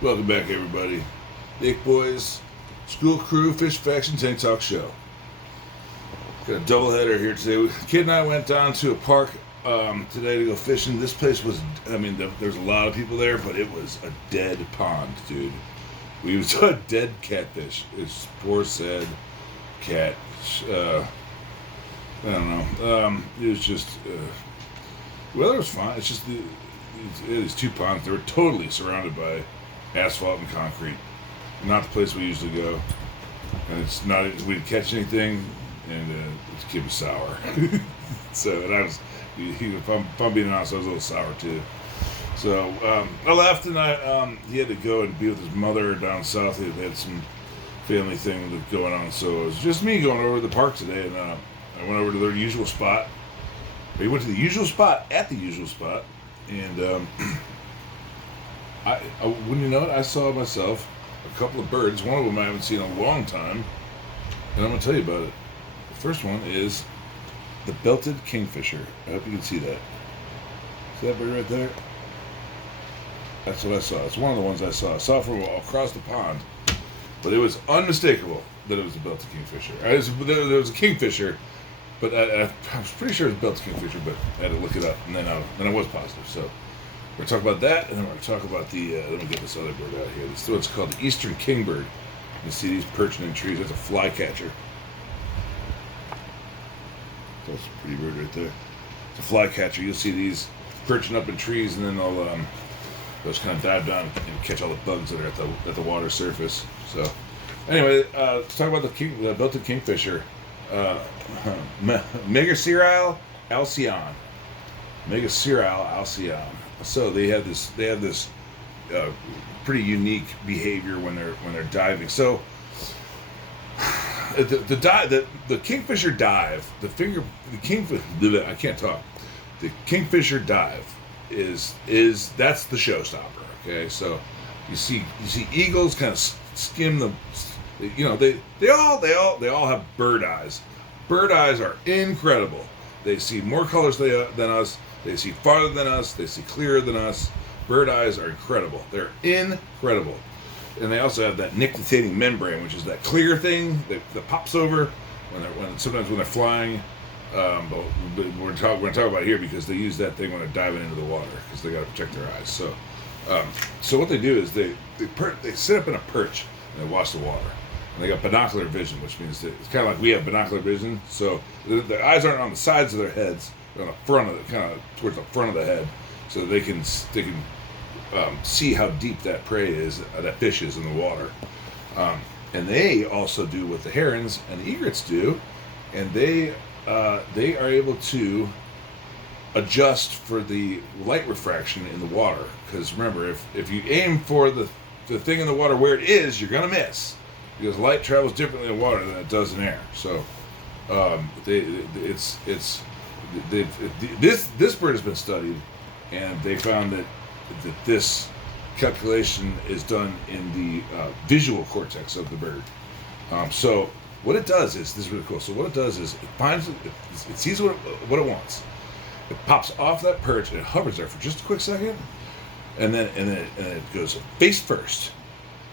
Welcome back, everybody. Nick Boys, School Crew, Fish Faction Tank Talk Show. Got a doubleheader here today. Kid and I went down to a park today to go fishing. This place was, there's a lot of people there, but it was a dead pond, dude. We saw a dead catfish. It's poor, sad cat. I don't know. It was just, the weather was fine. It's just these two ponds. They were totally surrounded by asphalt and concrete. Not the place we usually go. And it's not, we didn't catch anything, and the kid was sour. So, and I was, if I'm being honest, I was a little sour too. So, I left, and he had to go and be with his mother down south. He had some family thing going on, so it was just me going over to the park today, and I went over to their usual spot. We went to the usual spot, at the usual spot, and I wouldn't you know it, I saw myself a couple of birds. One of them I haven't seen in a long time, and I'm going to tell you about it. The first one is the belted kingfisher. I hope you can see that. See that bird right there? That's what I saw. It's one of the ones I saw. I saw it from across the pond, but it was unmistakable that it was a belted kingfisher. There was a kingfisher, but I was pretty sure it was a belted kingfisher, but I had to look it up, and then I was positive. So we're going to talk about that, and then we're going to talk about the, let me get this other bird out here. This is what's called the eastern kingbird. You see these perching in trees. That's a flycatcher. That's a pretty bird right there. It's a flycatcher. You'll see these perching up in trees, and then they'll just kind of dive down and catch all the bugs that are at the water surface. So anyway, let's talk about the belted kingfisher. Megacerile alcyon. Megacerile alcyon. So they have this pretty unique behavior when they're diving. So the kingfisher dive, I can't talk. The kingfisher dive is that's the showstopper. Okay, so you see eagles kind of skim the, they all have bird eyes. Bird eyes are incredible. They see more colors than us. They see farther than us. They see clearer than us. Bird eyes are incredible. They're incredible. And they also have that nictitating membrane, which is that clear thing that pops over sometimes when they're flying. But we're going to talk about it here because they use that thing when they're diving into the water because they got to protect their eyes. So what they do is they sit up in a perch and they watch the water. And they got binocular vision, which means that it's kind of like we have binocular vision. So their eyes aren't on the sides of their heads; they're on the front of kind of towards the front of the head, so they can see how deep that prey is, that fish is in the water. And they also do what the herons and the egrets do, and they are able to adjust for the light refraction in the water. Because remember, if you aim for the thing in the water where it is, you're gonna miss. Because light travels differently in water than it does in air. So, this bird has been studied, and they found that this calculation is done in the visual cortex of the bird. So what it does is, this is really cool. So what it does is it sees what it wants. It pops off that perch and it hovers there for just a quick second, and then it goes face first.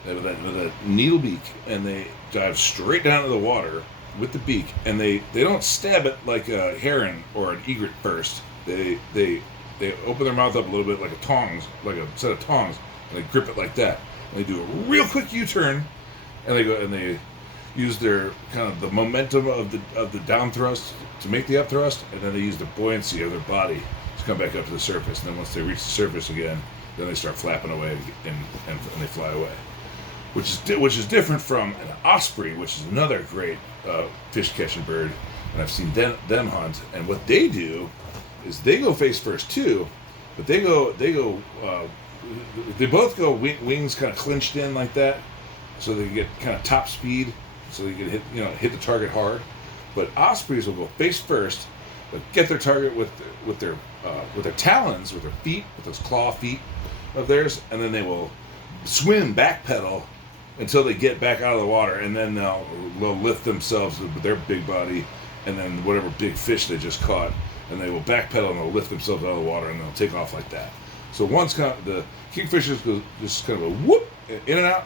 With a needle beak, and they dive straight down to the water with the beak, and they don't stab it like a heron or an egret first. They open their mouth up a little bit like like a set of tongs, and they grip it like that. And they do a real quick U-turn, and they go and they use their kind of the momentum of the down thrust to make the up thrust, and then they use the buoyancy of their body to come back up to the surface. And then once they reach the surface again, then they start flapping away and they fly away. Which is different from an osprey, which is another great fish catching bird, and I've seen them hunt. And what they do is they go face first too, but they both go wings kind of clinched in like that, so they get kind of top speed, so they can hit the target hard. But ospreys will go face first, but get their target with their talons, with their feet, with those claw feet of theirs, and then they will swim backpedal until they get back out of the water, and then they'll lift themselves with their big body, and then whatever big fish they just caught, and they will backpedal and they'll lift themselves out of the water, and they'll take off like that. So once kind of the kingfishers go just kind of a whoop, in and out,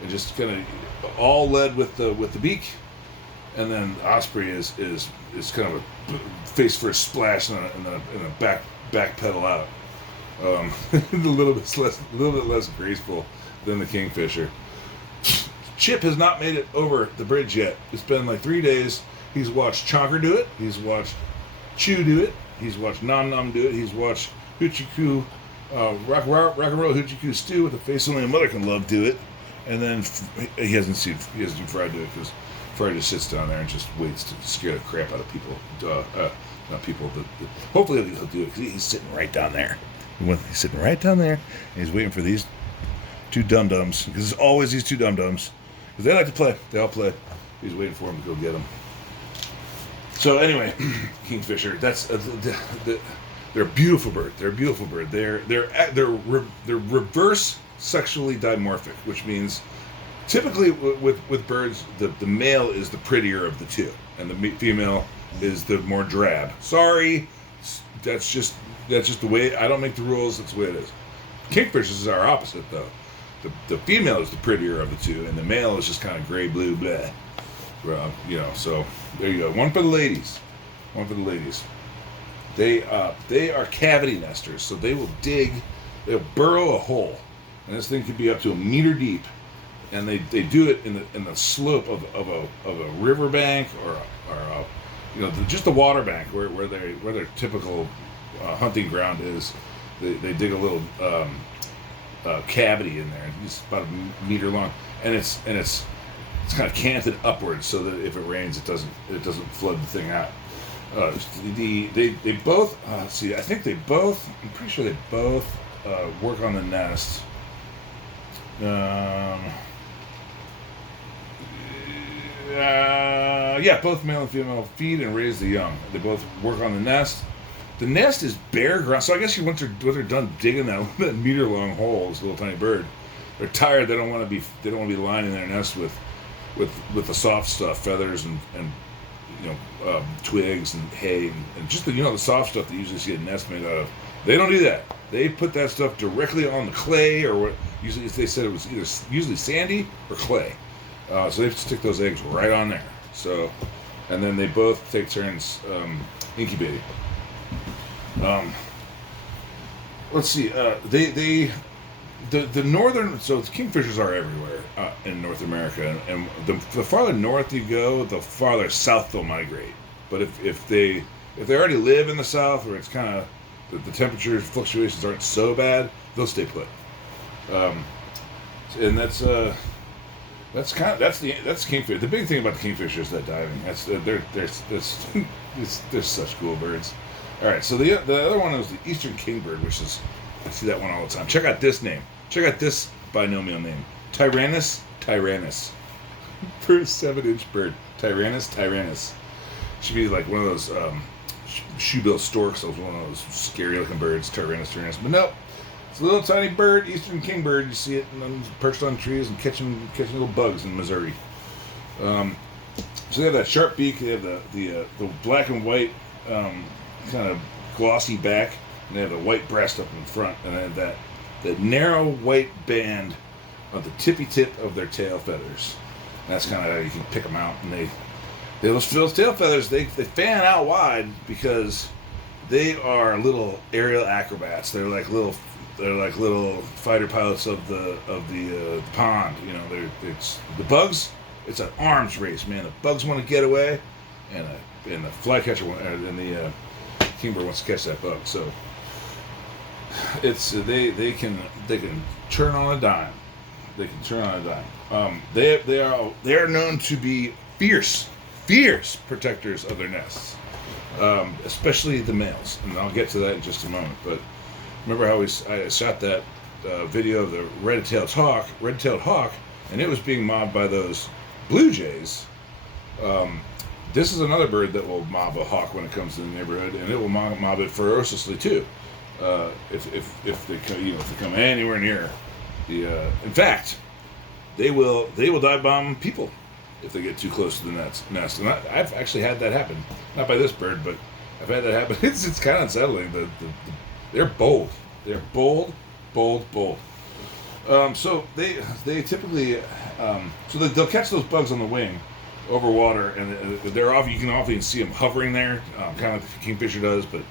and just kind of all led with the beak, and then Osprey is kind of a face first splash and a back pedal out. A little bit less graceful than the Kingfisher. Chip has not made it over the bridge yet. It's been like 3 days. He's watched Chonker do it. He's watched Chew do it. He's watched Nom Nom do it. He's watched Hoochie Coo, rock and roll Hoochie Coo Stew with a face only a mother can love do it. And then he hasn't seen Fry do it because Fry just sits down there and just waits to scare the crap out of people. Not people. Hopefully he'll do it because he's sitting right down there. He's sitting right down there and he's waiting for these two dum-dums, because it's always these two dum-dums, because they like to play. They all play. He's waiting for him to go get them. So anyway, Kingfisher. That's they're a beautiful bird. They're a beautiful bird. They're reverse sexually dimorphic, which means typically with birds, the male is the prettier of the two, and the female is the more drab. Sorry, that's just the way. I don't make the rules. That's the way it is. Kingfishers are opposite though. The female is the prettier of the two, and the male is just kind of gray, blue, blah. So there you go. One for the ladies. They are cavity nesters, so they'll burrow a hole, and this thing could be up to 1 meter deep, and they do it in the slope of a riverbank or just the water bank where their typical hunting ground is. They dig a little cavity in there. It's about 1 meter long, and it's kind of canted upwards so that if it rains, it doesn't flood the thing out. They both see. I think they both. I'm pretty sure they both work on the nest. Both male and female feed and raise the young. They both work on the nest. The nest is bare ground, so I guess once they're done digging that meter long hole, this little tiny bird, they're tired. They don't want to be lining their nest with the soft stuff, feathers and twigs and hay and just the soft stuff that you usually see a nest made out of. They don't do that. They put that stuff directly on the clay, or what usually they said it was usually sandy or clay. So they stick those eggs right on there. So, and then they both take turns incubating. Let's see. The northern, so kingfishers are everywhere in North America, and the farther north you go, the farther south they'll migrate. But if they already live in the south, where it's kind of the temperature fluctuations aren't so bad, they'll stay put. And that's kingfisher. The big thing about the kingfisher is that diving. They're such cool birds. All right, so the other one is the eastern kingbird, which is, I see that one all the time. Check out this name. Check out this binomial name. Tyrannus. First 7-inch bird. Tyrannus. Should be like one of those shoebill storks. One of those scary-looking birds. Tyrannus. But nope. It's a little tiny bird, eastern kingbird. You see it perched on trees and catching little bugs in Missouri. So they have that sharp beak. They have the black and white kind of glossy back, and they have the white breast up in front, and they have that narrow white band on the tippy tip of their tail feathers. And that's kind of how you can pick them out. And those tail feathers, they fan out wide because they are little aerial acrobats. They're like little fighter pilots of the pond. It's the bugs. It's an arms race, man. The bugs want to get away, and the flycatcher and the kingbird wants to catch that bug. So it's they can turn on a dime. They can turn on a dime. They are known to be fierce protectors of their nests, especially the males. And I'll get to that in just a moment. But remember how I shot that video of the red-tailed hawk, and it was being mobbed by those blue jays. This is another bird that will mob a hawk when it comes to the neighborhood, and it will mob it ferociously too. If they come anywhere near in fact, they will dive bomb people if they get too close to the nest. And I've actually had that happen, not by this bird, but I've had that happen. It's kind of unsettling. They're bold. They're bold. So they typically they'll catch those bugs on the wing over water, and they're off. You can often see them hovering there, kind of like the kingfisher does. But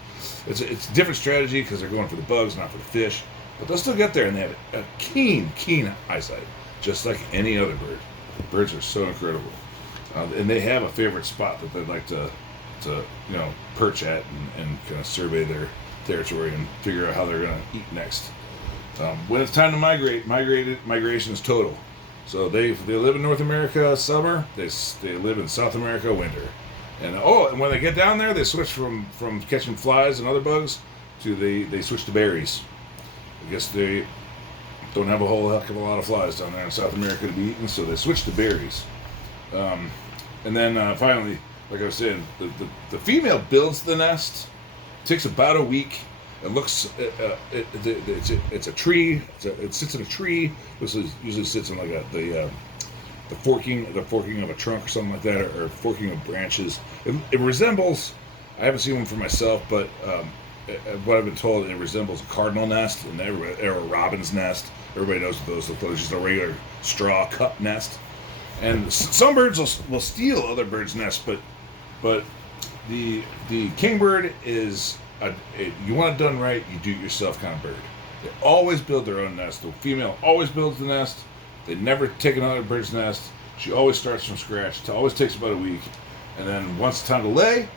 it's a different strategy because they're going for the bugs, not for the fish. But they'll still get there, and they have a keen eyesight, just like any other bird. Birds are so incredible, and they have a favorite spot that they'd like to perch at and kind of survey their territory and figure out how they're going to eat next. When it's time to migration is total. So they live in North America summer. They live in South America winter. And when they get down there, they switch from catching flies and other bugs to they switch to berries. I guess they don't have a whole heck of a lot of flies down there in South America to be eaten, so they switch to berries. And then finally, like I was saying, the female builds the nest. It takes about a week. It looks it's a tree. It sits in a tree. This usually sits in like the forking of a trunk or something like that, or forking of branches. It resembles. I haven't seen one for myself, but what I've been told, it resembles a cardinal nest or a robin's nest. Everybody knows what those look like. It's just a regular straw cup nest. And some birds will steal other birds' nests, but the kingbird is you want it done right, you do it yourself kind of bird. They always build their own nest. The female always builds the nest. They never take another bird's nest. She always starts from scratch. It always takes about a week. And then once it's time to lay,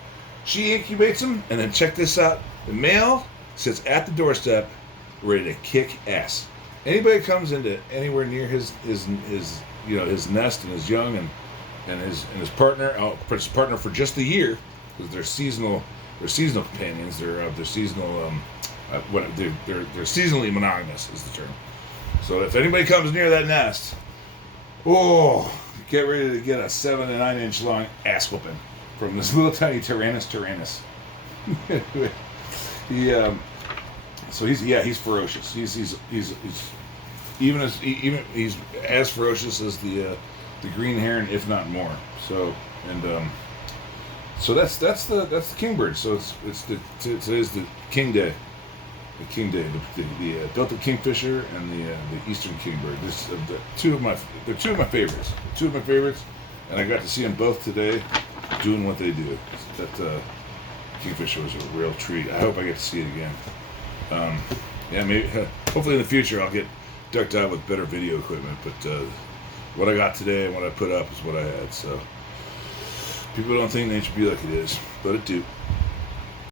she incubates them. And then check this out. The male sits at the doorstep ready to kick ass. Anybody comes into anywhere near his nest and his young and his partner, his partner for just a year, because they're seasonal companions. They're seasonal. They're seasonally monogamous is the term. So if anybody comes near that nest, get ready to get a 7 to 9 inch long ass whooping from this little tiny Tyrannus. He's ferocious. He's as ferocious as the green heron, if not more. So that's the kingbird. So today's the king day. The king day, the Delta kingfisher and the eastern kingbird. They're two of my favorites. Two of my favorites, and I got to see them both today, doing what they do. That kingfisher was a real treat. I hope I get to see it again. Maybe hopefully in the future I'll get decked out with better video equipment. But what I got today and what I put up is what I had. So people don't think nature be like it is, but it do.